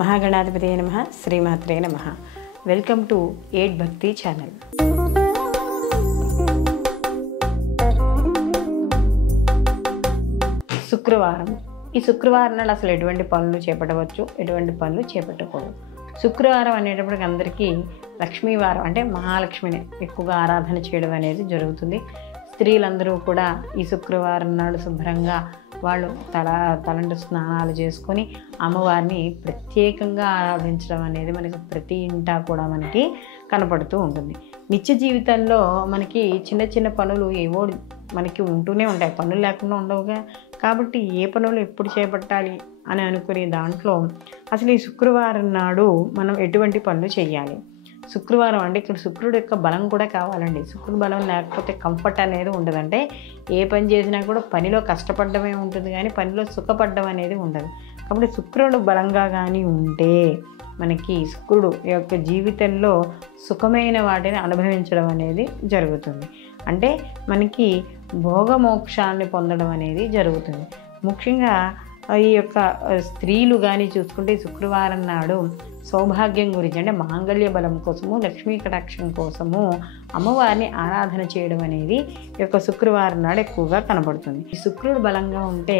మహాగణాధిపతయే నమః. శ్రీమాత్రే నమః. వెల్కమ్ టు ఎయిట్ భక్తి ఛానల్. శుక్రవారం. ఈ శుక్రవారం నాడు అసలు ఎటువంటి పనులు చేపట్టవచ్చు, ఎటువంటి పనులు చేపట్టకూడదు. శుక్రవారం అనేటప్పటికి అందరికీ లక్ష్మీవారం, అంటే మహాలక్ష్మిని ఎక్కువగా ఆరాధన చేయడం అనేది జరుగుతుంది. స్త్రీలందరూ కూడా ఈ శుక్రవారం నాడు శుభ్రంగా వాళ్ళు తలంటు స్నానాలు చేసుకొని అమ్మవారిని ప్రత్యేకంగా ఆరాధించడం అనేది మనకి ప్రతి ఇంటా కూడా మనకి కనపడుతూ ఉంటుంది. నిత్య జీవితంలో మనకి చిన్న చిన్న పనులు ఏవో మనకి ఉంటూనే ఉంటాయి, పనులు లేకుండా ఉండవుగా. కాబట్టి ఏ పనులు ఎప్పుడు చేపట్టాలి అని అనుకునే దాంట్లో అసలు ఈ శుక్రవారం నాడు మనం ఎటువంటి పనులు చేయాలి? శుక్రవారం అంటే ఇక్కడ శుక్రుడు యొక్క బలం కూడా కావాలండి. శుక్రుడు బలం లేకపోతే కంఫర్ట్ అనేది ఉండదంటే ఏ పని చేసినా కూడా పనిలో కష్టపడమే ఉంటుంది, కానీ పనిలో సుఖపడడం అనేది ఉండదు. కాబట్టి శుక్రుడు బలంగా కానీ ఉంటే మనకి శుక్రుడు యొక్క జీవితంలో సుఖమైన వాటిని అనుభవించడం అనేది జరుగుతుంది. అంటే మనకి భోగమోక్షాన్ని పొందడం అనేది జరుగుతుంది. ముఖ్యంగా ఈ యొక్క స్త్రీలు కానీ చూసుకుంటే శుక్రవారం నాడు సౌభాగ్యం గురించి, అంటే మాంగళ్య బలం కోసము, లక్ష్మీ కటాక్షం కోసము అమ్మవారిని ఆరాధన చేయడం అనేది ఈ యొక్క శుక్రవారం నాడు ఎక్కువగా కనబడుతుంది. ఈ శుక్రుడు బలంగా ఉంటే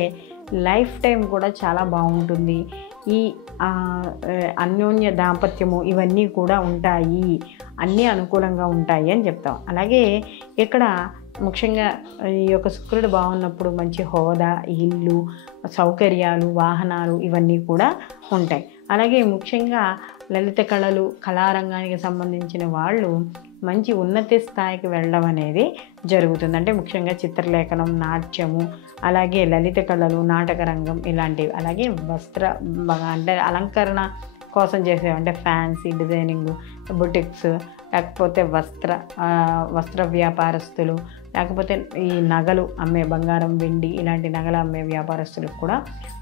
లైఫ్ టైం కూడా చాలా బాగుంటుంది. ఈ అన్యోన్య దాంపత్యము ఇవన్నీ కూడా ఉంటాయి, అన్నీ అనుకూలంగా ఉంటాయి అని చెప్తాం. అలాగే ఇక్కడ ముఖ్యంగా ఈ యొక్క శుక్రుడు బాగున్నప్పుడు మంచి హోదా, ఇల్లు, సౌకర్యాలు, వాహనాలు ఇవన్నీ కూడా ఉంటాయి. అలాగే ముఖ్యంగా లలిత కళలు, కళారంగానికి సంబంధించిన వాళ్ళు మంచి ఉన్నత స్థాయికి వెళ్ళడం అనేది జరుగుతుంది. అంటే ముఖ్యంగా చిత్రలేఖనం, నాట్యము, అలాగే లలిత కళలు, నాటక రంగం ఇలాంటివి. అలాగే అంటే అలంకరణ కోసం చేసే, అంటే ఫ్యాన్సీ డిజైనింగ్, బుటిక్స్, లేకపోతే వస్త్ర వ్యాపారస్తులు, లేకపోతే ఈ నగలు అమ్మే, బంగారం, వెండి ఇలాంటి నగలు అమ్మే వ్యాపారస్తులకు కూడా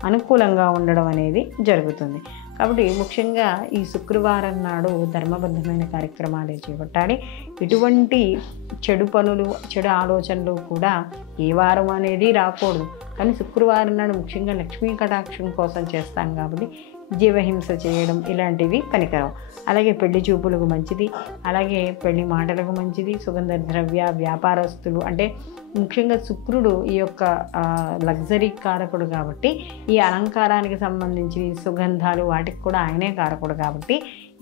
అనుకూలంగా ఉండడం అనేది జరుగుతుంది. కాబట్టి ముఖ్యంగా ఈ శుక్రవారం నాడు ధర్మబద్ధమైన కార్యక్రమాలు చేపట్టాలి. ఇటువంటి చెడు పనులు, చెడు ఆలోచనలు కూడా ఏ వారం అనేది రాకూడదు. కానీ శుక్రవారం నాడు ముఖ్యంగా లక్ష్మీ కటాక్షం కోసం చేస్తాం కాబట్టి జీవహింస చేయడం ఇలాంటివి పనికిరావు. అలాగే పెళ్లి చూపులకు మంచిది, అలాగే పెళ్లి మాటలకు మంచిది. సుగంధ ద్రవ్య వ్యాపారస్తులు, అంటే ముఖ్యంగా శుక్రుడు ఈ యొక్క లగ్జరీ కారకుడు కాబట్టి ఈ అలంకారానికి సంబంధించి సుగంధాలు వాటికి కూడా ఆయనే కారకుడు కాబట్టి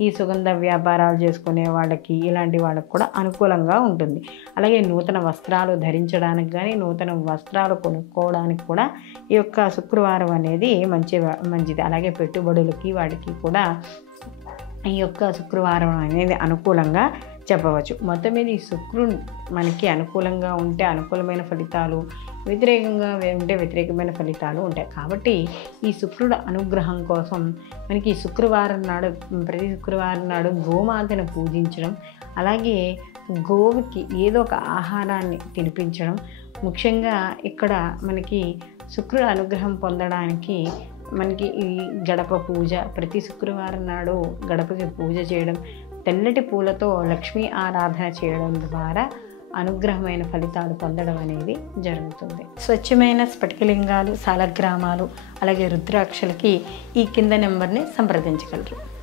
ఈ సుగంధ వ్యాపారాలు చేసుకునే వాళ్ళకి, ఇలాంటి వాళ్ళకి కూడా అనుకూలంగా ఉంటుంది. అలాగే నూతన వస్త్రాలు ధరించడానికి కానీ, నూతన వస్త్రాలు కొనుక్కోవడానికి కూడా ఈ యొక్క శుక్రవారం అనేది మంచిది. అలాగే పెట్టుబడులకి వాటికి కూడా ఈ యొక్క శుక్రవారం అనేది అనుకూలంగా చెప్పవచ్చు. మొత్తం మీద ఈ శుక్రుడు మనకి అనుకూలంగా ఉంటే అనుకూలమైన ఫలితాలు, వ్యతిరేకంగా ఉంటే వ్యతిరేకమైన ఫలితాలు ఉంటాయి. కాబట్టి ఈ శుక్రుడు అనుగ్రహం కోసం మనకి ఈ శుక్రవారం నాడు, ప్రతి శుక్రవారం నాడు గోమాతను పూజించడం, అలాగే గోవుకి ఏదో ఒక ఆహారాన్ని తినిపించడం. ముఖ్యంగా ఇక్కడ మనకి శుక్రుడు అనుగ్రహం పొందడానికి మనకి ఈ గడప పూజ, ప్రతి శుక్రవారం నాడు గడపకి పూజ చేయడం, తెల్లటి పూలతో లక్ష్మీ ఆరాధన చేయడం ద్వారా అనుగ్రహమైన ఫలితాలు పొందడం అనేది జరుగుతుంది. స్వచ్ఛమైన స్ఫటికలింగాలు, సాలగ్రామాలు, అలాగే రుద్రాక్షలకి ఈ కింద నెంబర్ని సంప్రదించగలరు.